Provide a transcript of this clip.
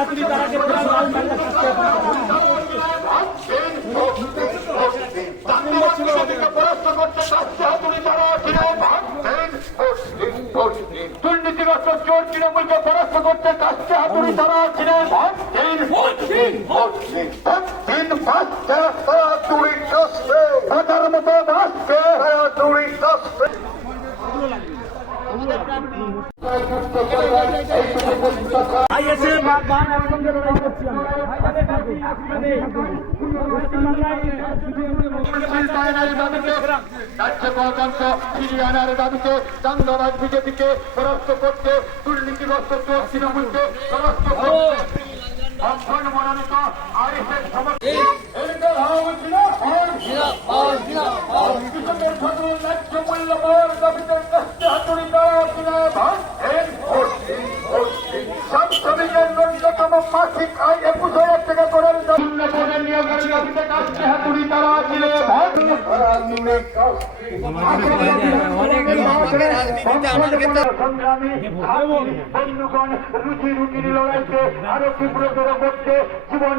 হাতুড়ি তারাকে দুর্নীতিগ্রস্ত চোর তৃণমূলকে পরাস্ত করতে কাছে হাতুড়ি তারা ছিলেন মতো ভাসছে ফিরিয়ে আনার দাবিতে চান্দাবাজ বিজেপিকে পরাস্ত করতে দুর্নীতিগ্রস্ত চোর তৃণমূলকে পরাস্ত করতে মনোনীত আরিফের ন্যায্য মূল্য পাওয়ার দাবিতে কাছে হাতুড়ি দেওয়া শ্রমিকের ন্যূনতম মাসিক আয় 21,000 টাকা করার নিয়োগের দাবিতে কাছে হাতুড়ি দেওয়া সংগ্রামী বন্ধুগণ রুচি রুটির লড়াইকে আরো তীব্রতর করতে জীবন